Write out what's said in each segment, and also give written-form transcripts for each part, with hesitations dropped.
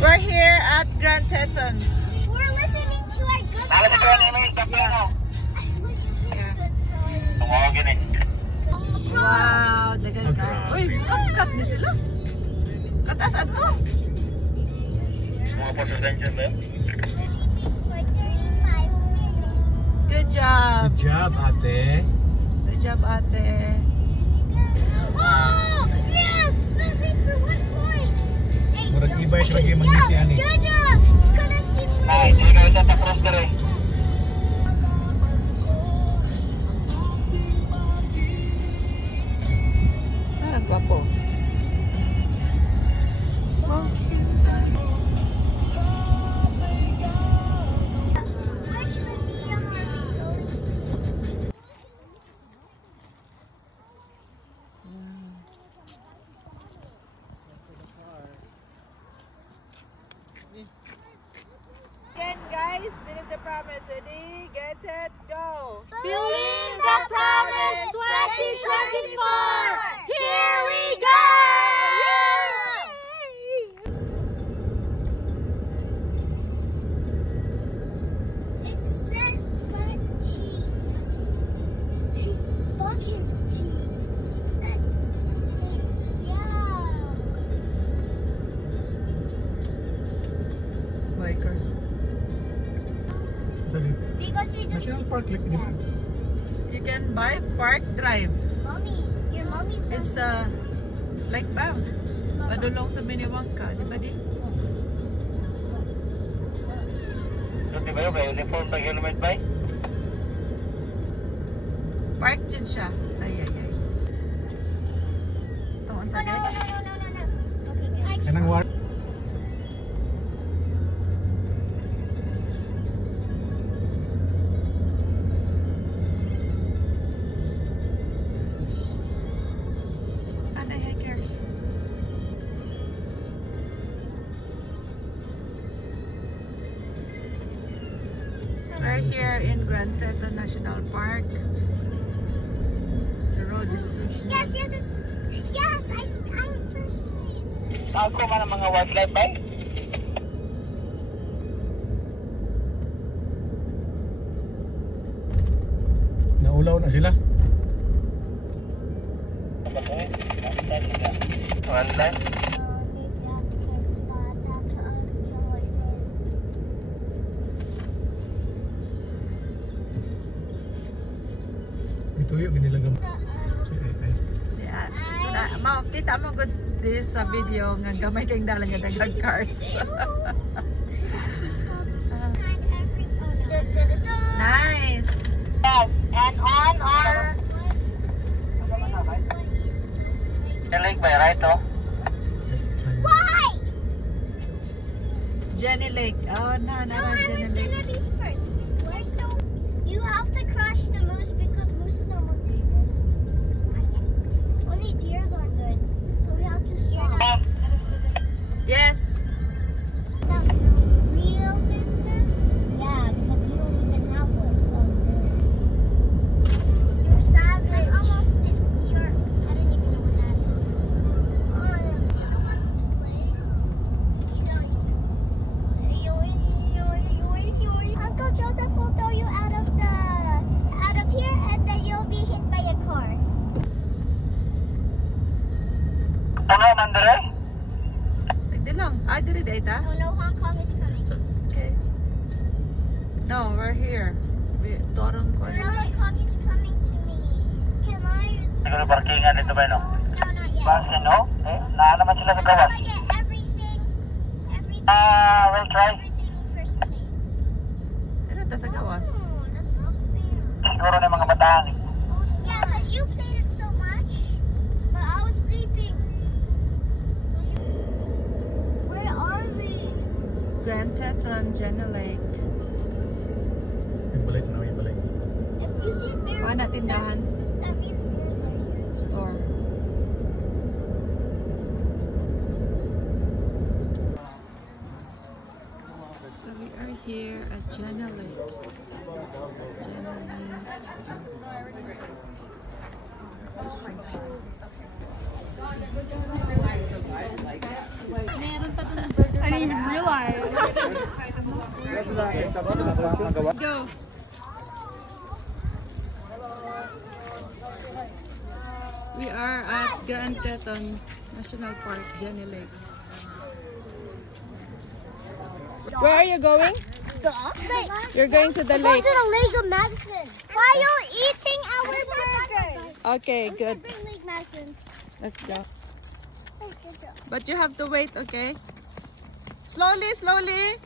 We're here at Grand Teton. We're listening to our good song. Wow, dagan ka. Uy, cut ni sila. Katasan to. Mga pa-suspension ba? Good job. Good job, ate. Good job, ate. Oh, yes! No, thanks for 1 point. Murag ibay siya lagi mag-isi ani. Jojo! Couldn't see me. Ay, hindi na isa pa-cross na rin. Gwapo. Oh. Which museum are we going to? Again, guys, believe the promise. Ready, get set, go. Believe the Promise 2024! Here we go! It says butt cheeks. Bucket cheeks. Yeah. Bikers. Sorry. Because you just... National Park like di ba? You can buy Park Drive. Mommy, your mommy's It's like bank. Padulong sa Minnewanka, di ba di? Di ba yun? May uniform na helmet ba? Park dyan siya. Ay, ay, ay. Ito, ang No. sakit. Okay, guys. Kanang war. Ano, hikers? We're here in Grand Teton National Park. The road is too smooth. Yes, I'm first place. Ako man ang mga wildlife ba? Naulaw na sila. Wildlife? Ito yung ginilagam. Kita mo good this sa video nga gamay kayong dalan nga daghang cars. Nice. Yes, and on our... Lake ba? Right, oh? Why? Jenny Lake. Oh, No, Jenny I was Lake. gonna be first. We're so... You have to crush the moose because mooses are more dangerous. Only deers are good. So we have to stop. Yes. The real business? Yeah, because you don't even have one. So you're savage. I'm almost you're... I don't even know what that is. Oh, you don't want to play? Uncle Joseph will throw you out of here, and then you'll be hit by a car. Ano, Mandere? Di lang. Diri data. Oh no, Hong Kong is coming. Okay. No, we're here. Torong ko. Hong is coming to me. Can I? Siguro parkingan dito ba, no? No, not yet. Basta, no? Naalaman sila sa I gawas. want to get everything. We'll try. Everything first place. Ano ta sa gawas? Oh, that's not fair. Siguro na yung mga bataan. Yeah, but you played it so much, but I was sleeping. Where are we? Grand Teton, Jenny Lake. Yung balay na yung balay. If you see bears, Kuha na tindahan. that means bears are here. Store. So we are here at Jenny Lake. Jenny Lake stuff. Meron pa doon ng burger. didn't even realize. Go. We are at Grand Teton National Park, Jenny Lake. Where are you going? You're going to the We're going lake. to the Lake of Madison. Why are you eating our burgers? Okay, good. Bring Lake Madison. Let's go. But you have to wait, okay? Slowly, slowly.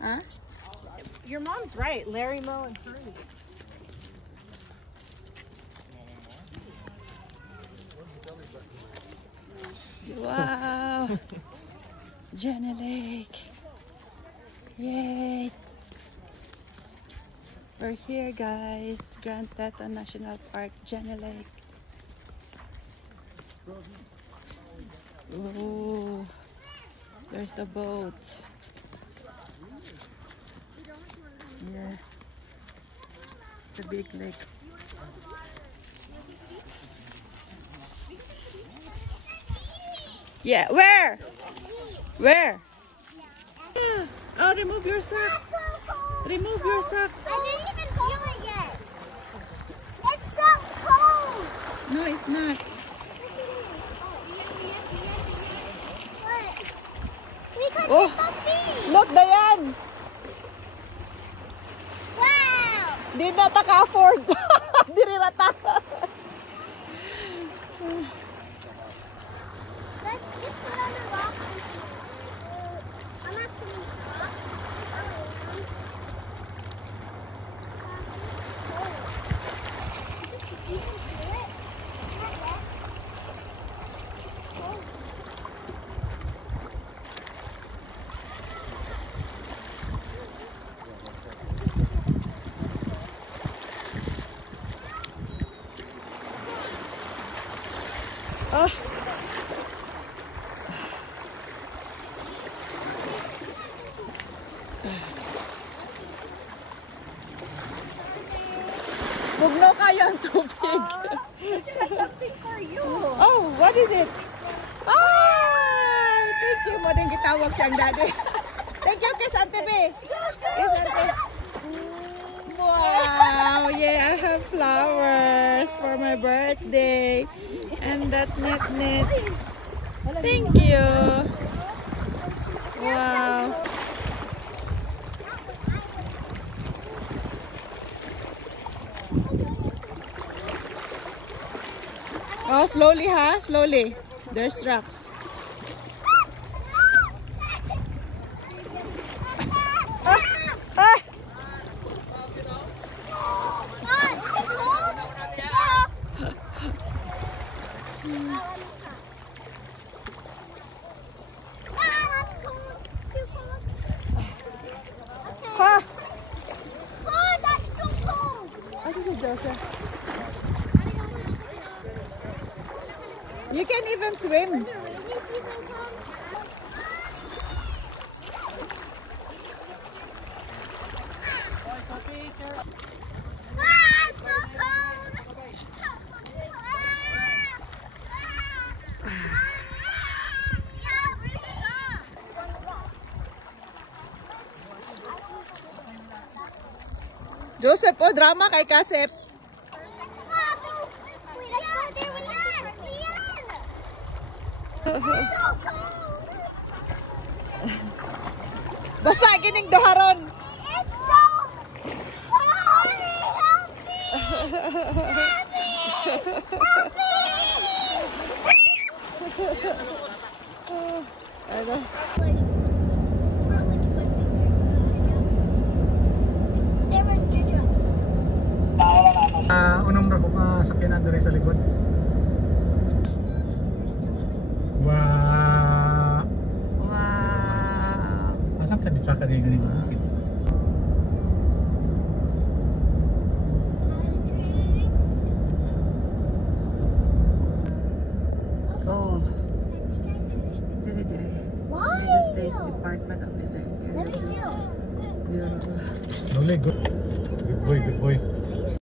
Huh? Your mom's right. Larry, Mo, and Curry. Wow. Jenny Lake. Yay. We're here, guys. Grand Teton National Park, Jenny Lake. Ooh. There's the boat. Yeah. It's a big lake. Yeah, where? Where? Oh, remove your socks. Remove your socks. I didn't even feel it yet. It's so cold. No, it's not. What? We could Oh. get the feet. Look, Dayan. Wow. Di na taka-afford. Di rin nata. Let's just put on the rock. I'm actually Oh. Bugno kayo ang tubig. Something for you. Oh, what is it? Oh, thank you. Mo din gitawag siyang daddy. Thank you, Kiss Auntie B. Kiss Auntie. Wow, yeah, I have flowers for my birthday. And that's neat. Thank you. Wow. Oh, slowly, ha? Slowly. There's rocks. Ah! Ah! Ha! Oh, that's so cold. What is it, Joseph? You can even swim. When the rainy season comes, ah, it's so cold. Yeah, bring it up. Joseph, oh, drama kay Kasep. Basta gining duharon. It's so cold. Ano? Unang ra ko sakyanan diri sa likod.